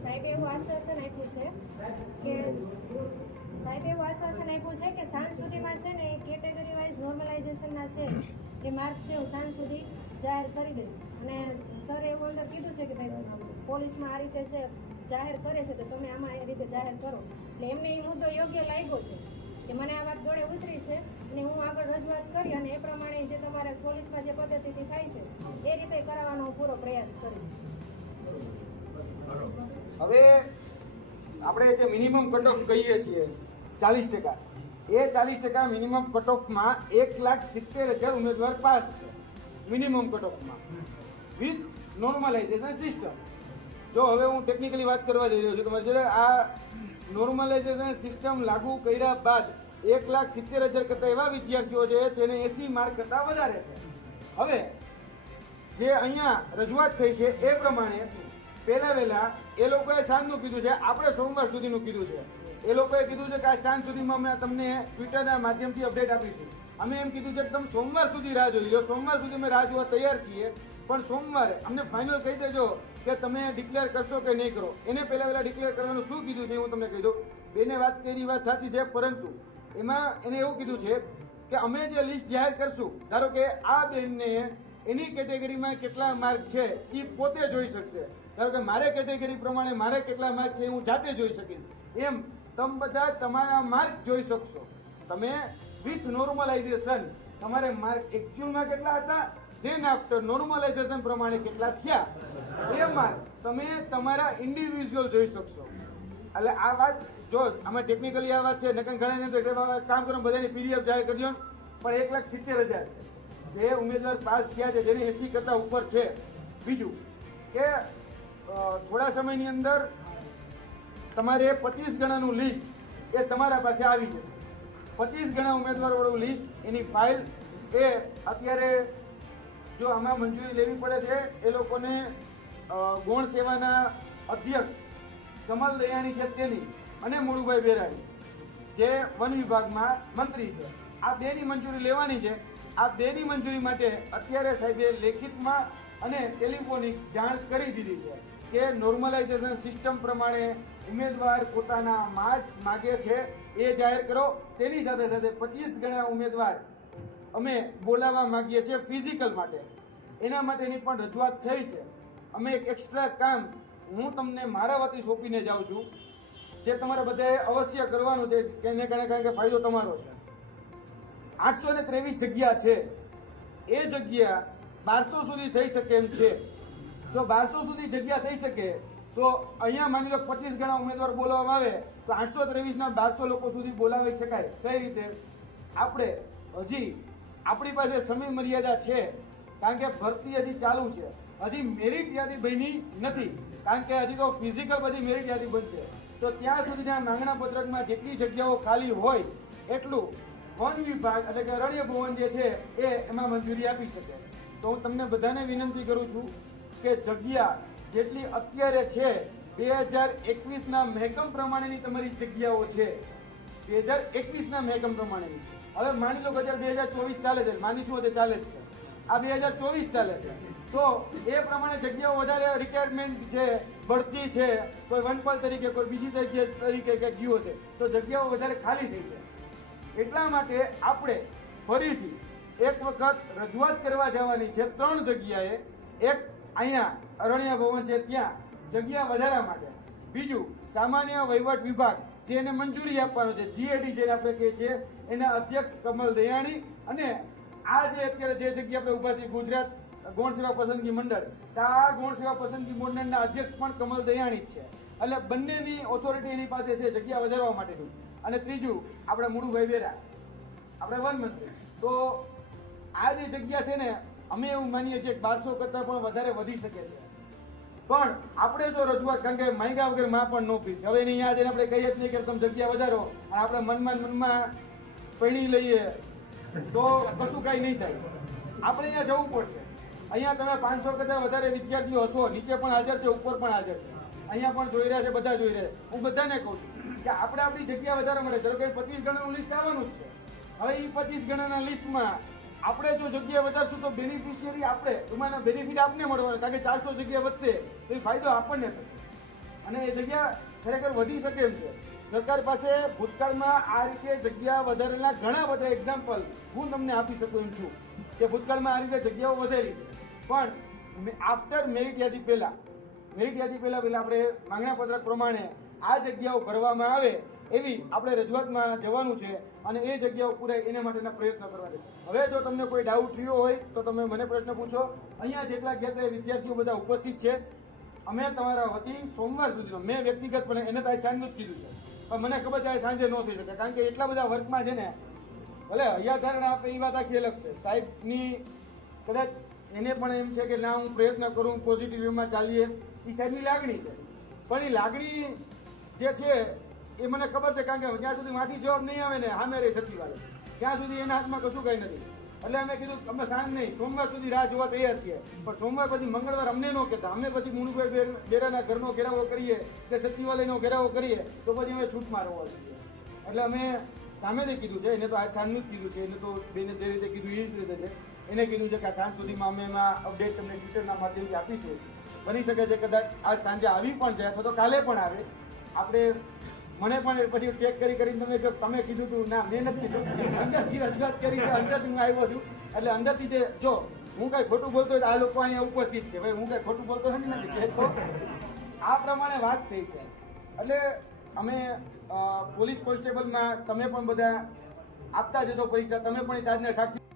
સાહેબ આશ્વાસન આપ્યું છે કે સાહેબ આશ્વાસન આપ્યું છે કે સાંજ સુધીમાં છે ને કેટેગરી વાઇઝ નોર્મલાઇઝેશનના છે એ માર્ક્સ છે હું સાંજ સુધી જાહેર કરી દઈશ અને સર એવું અંદર કીધું છે કે પોલીસમાં આ રીતે જાહેર કરે છે તો તમે આમાં એ રીતે જાહેર કરો એટલે એમને એ મુદ્દો યોગ્ય લાગ્યો છે કે મને આ વાત ગળે ઉતરી છે અને હું આગળ રજૂઆત કરી અને એ પ્રમાણે જે તમારે પોલીસમાં જે પદ્ધતિથી થાય છે એ રીતે કરાવવાનો પૂરો પ્રયાસ કરીશ હવે આપણે જે મિનિમમ કટ ઓફ કહીએ છીએ ચાલીસ ટકા એ ચાલીસ ટકા મિનિમમ કટ ઓફમાં એક લાખ સિત્તેર હજાર ઉમેદવાર પાસ છે મિનિમમ કટ ઓફમાં વિથ નોર્મલાઇઝેશન સિસ્ટમ જો હવે હું ટેકનિકલી વાત કરવા જઈ રહ્યો છું તમારે જોડે આ નોર્મલાઇઝેશન સિસ્ટમ લાગુ કર્યા બાદ એક લાખ સિત્તેર હજાર કરતાં એવા વિદ્યાર્થીઓ છે જેને એસી માર્ક કરતાં વધારે છે હવે જે અહીંયા રજૂઆત થઈ છે એ પ્રમાણે પહેલા વહેલા એ લોકોએ સાંજનું કીધું છે આપણે સોમવાર સુધીનું કીધું છે એ લોકોએ કીધું છે કે આજ સાંજ સુધીમાં અમે તમને ટ્વિટરના માધ્યમથી અપડેટ આપીશું અમે એમ કીધું છે કે તમે સોમવાર સુધી રાહ જોઈ લો સોમવાર સુધી અમે રાહ જોવા તૈયાર છીએ પણ સોમવારે અમને ફાઇનલ કહી દેજો કે તમે ડિક્લેર કરશો કે નહીં કરો એને પહેલાં પહેલાં ડિક્લેર કરવાનું શું કીધું છે હું તમને કહી દઉં બેને વાત કરી વાત સાચી છે પરંતુ એમાં એને એવું કીધું છે કે અમે જે લિસ્ટ જાહેર કરશું ધારો કે આ બેનને એની કેટેગરીમાં કેટલા માર્ક છે એ પોતે જોઈ શકશે ધારો કે મારે કેટેગરી પ્રમાણે મારે કેટલા માર્ક છે હું જાતે જોઈ શકીશ એમ તમે બધા તમારા માર્ક જોઈ શકશો તમે વિથ નોર્મલાઇઝેશન તમારે માર્ક એકચ્યુઅલમાં કેટલા હતા દેન આફ્ટર નોર્મલાઇઝેશન પ્રમાણે કેટલા થયા એ માર્ક તમે તમારા ઇન્ડિવિજ્યુઅલ જોઈ શકશો એટલે આ વાત જો આમાં ટેકનિકલી આ વાત છે નકન ઘણા કામ કરો બધાની પીડીએફ જાહેર કરી પણ એક લાખ સિત્તેર હજાર છે જે ઉમેદવાર પાસ થયા છે જેની એસી કરતા ઉપર છે બીજું કે થોડા સમયની અંદર તમારે પચીસ ગણાનું લિસ્ટ એ તમારા પાસે આવી જશે પચીસ ગણા ઉમેદવારવાળું લિસ્ટ એની ફાઇલ એ અત્યારે જો આમાં મંજૂરી લેવી પડે છે એ લોકોને ગૌણ સેવાના અધ્યક્ષ કમલ દયાણી છે તેની અને મુળુભાઈ બેરાણી જે વન વિભાગમાં મંત્રી છે આ બેની મંજૂરી લેવાની છે આ બેની મંજૂરી માટે અત્યારે સાહેબે લેખિતમાં અને ટેલિફોનિક જાણ કરી દીધી છે કે નોર્મલાઇઝેશન સિસ્ટમ પ્રમાણે ઉમેદવાર પોતાના માર્ક્સ માગે છે એ જાહેર કરો તેની સાથે સાથે પચીસ ગણા ઉમેદવાર અમે બોલાવવા માગીએ છીએ ફિઝિકલ માટે એના માટેની પણ રજૂઆત થઈ છે અમે એક એક્સ્ટ્રા કામ હું તમને મારા વતી સોંપીને જાઉં છું જે તમારે બધાએ અવશ્ય કરવાનું છે એને કારણે કારણ કે ફાયદો તમારો છે આઠસો ને ત્રેવીસ જગ્યા છે એ જગ્યા બારસો સુધી થઈ શકે એમ છે જો બારસો સુધી જગ્યા થઈ શકે તો અહીંયા માની લો પચીસ ગણા ઉમેદવાર બોલાવવામાં આવે તો આઠસો ત્રેવીસના બારસો લોકો સુધી બોલાવી શકાય કઈ રીતે આપણે હજી આપણી પાસે સમય મર્યાદા છે કારણ કે ભરતી હજી ચાલુ છે હજી મેરિટ યાદી બની નથી કારણ કે હજી તો ફિઝિકલ પછી મેરિટ યાદી બનશે તો ત્યાં સુધીના માંગણા પત્રકમાં જેટલી જગ્યાઓ ખાલી હોય એટલું વન વિભાગ એટલે કે અરણ્ય ભવન જે છે એ એમાં મંજૂરી આપી શકે તો હું તમને બધાને વિનંતી કરું છું કે જગ્યા જેટલી અત્યારે છે બે હજાર એકવીસના મહેકમ પ્રમાણેની તમારી જગ્યાઓ છે બે હજાર એકવીસના મહેકમ પ્રમાણેની હવે માની લો કે અત્યારે બે હજાર ચોવીસ ચાલે છે માનીશું તે ચાલે જ છે આ બે હજાર ચોવીસ ચાલે છે તો એ પ્રમાણે જગ્યાઓ વધારે રિક્વાયરમેન્ટ છે ભરતી છે કોઈ વનપાલ તરીકે કોઈ બીજી જગ્યા તરીકે ક્યાંક ગયો છે તો જગ્યાઓ વધારે ખાલી થઈ છે એટલા માટે આપણે ફરીથી એક વખત રજૂઆત કરવા જવાની છે ત્રણ જગ્યાએ એક અહીંયા અરણ્ય ભવન છે ત્યાં જગ્યા વધારા માટે બીજું સામાન્ય વહીવટ વિભાગ જે એને મંજૂરી આપવાનો છે જીએડી જેને આપણે કહીએ છીએ એના અધ્યક્ષ કમલ દયાણી અને આ જે અત્યારે જે જગ્યા આપણે ઊભા છે ગુજરાત ગૌણ સેવા પસંદગી મંડળ તો આ ગૌણ સેવા પસંદગી મંડળના અધ્યક્ષ પણ કમલ દયાણી જ છે એટલે બંનેની ઓથોરિટી એની પાસે છે જગ્યા વધારવા માટેનું અને ત્રીજું આપણે મુળુભાઈ વેરા આપણે વન મંત્રી તો આ જે જગ્યા છે ને અમે એવું માનીએ છીએ કે બારસો કરતા પણ વધારે વધી શકે છે પણ આપણે જો રજૂઆત કારણ કે માંગ્યા વગર માં પણ નો પીશ હવે એની યાદ આપણે કહીએ જ નહીં કે તમે જગ્યા વધારો અને આપણે મનમાં મનમાં પૈણી લઈએ તો કશું કાંઈ નહીં થાય આપણે અહીંયા જવું પડશે અહીંયા તમે પાંચસો કરતાં વધારે વિદ્યાર્થીઓ હશો નીચે પણ હાજર છે ઉપર પણ હાજર છે અહીંયા પણ જોઈ રહ્યા છે બધા જોઈ રહ્યા છે હું બધાને કહું છું કે આપણે આપણી જગ્યા વધારે મળે ધારો કે પચીસ ગણાનું લિસ્ટ આવવાનું જ છે હવે એ પચીસ ગણાના લિસ્ટમાં આપણે જો જગ્યા વધારશું તો બેનિફિશિયરી આપણે એમાંના બેનિફિટ આપને મળવાનો કારણ કે ચારસો જગ્યા વધશે તો એ ફાયદો આપણને થશે અને એ જગ્યા ખરેખર વધી શકે એમ છે સરકાર પાસે ભૂતકાળમાં આ રીતે જગ્યા વધારેલા ઘણા બધા એક્ઝામ્પલ હું તમને આપી શકું એમ છું કે ભૂતકાળમાં આ રીતે જગ્યાઓ વધેલી છે પણ આફ્ટર મેરિટ યાદી પહેલાં મેરિટ યાદી પહેલાં પહેલાં આપણે માંગણા પત્રક પ્રમાણે આ જગ્યાઓ ભરવામાં આવે એવી આપણે રજૂઆતમાં જવાનું છે અને એ જગ્યાઓ પૂરાય એના માટેના પ્રયત્ન કરવા છે હવે જો તમને કોઈ ડાઉટ રહ્યો હોય તો તમે મને પ્રશ્ન પૂછો અહીંયા જેટલા ગેરકાય વિદ્યાર્થીઓ બધા ઉપસ્થિત છે અમે તમારા વતી સોમવાર સુધીનો મેં વ્યક્તિગત પણ એને તો સાંજનું જ કીધું છે પણ મને ખબર છે સાંજે ન થઈ શકે કારણ કે એટલા બધા વર્કમાં છે ને ભલે ધારણા આપણે એ વાત આખી અલગ છે સાહેબની કદાચ એને પણ એમ છે કે ના હું પ્રયત્ન કરું પોઝિટિવમાં ચાલીએ એ સાહેબની લાગણી છે પણ એ લાગણી જે છે એ મને ખબર છે કારણ કે જ્યાં સુધી માથી જવાબ નહીં આવે ને સામે રહી સચિવાલય ત્યાં સુધી એના હાથમાં કશું કંઈ નથી એટલે અમે કીધું અમે સાંજ નહીં સોમવાર સુધી રાહ જોવા તૈયાર છીએ પણ સોમવાર પછી મંગળવાર અમને ન કહેતા અમે પછી મુનુભાઈ બેરાના ઘરનો ઘેરાવો કરીએ કે સચિવાલયનો ઘેરાવો કરીએ તો પછી અમે છૂટ મારવો જોઈએ એટલે અમે સામે જ કીધું છે એને તો આજ સાંજનું જ કીધું છે એને તો બેને જે રીતે કીધું એ જ રીતે છે એને કીધું છે કે સાંજ સુધીમાં અમે એમાં અપડેટ તમને ટ્વિટરના માધ્યમથી આપીશું બની શકે છે કદાચ આજ સાંજે આવી પણ જાય અથવા તો કાલે પણ આવે આપણે મને પણ પછી ટેક કરી કરીને તમે કહો તમે કીધું હતું ના મેં નથી કીધું અંદરથી રજૂઆત કરી છે અંદરથી હું આવ્યો છું એટલે અંદરથી જે જો હું કાંઈ ખોટું બોલતો હોય તો આ લોકો અહીંયા ઉપસ્થિત છે ભાઈ હું કાંઈ ખોટું બોલતો નથી ને તો આ પ્રમાણે વાત થઈ છે એટલે અમે પોલીસ કોન્સ્ટેબલમાં તમે પણ બધા આપતા જશો પરીક્ષા તમે પણ તાજના સાક્ષી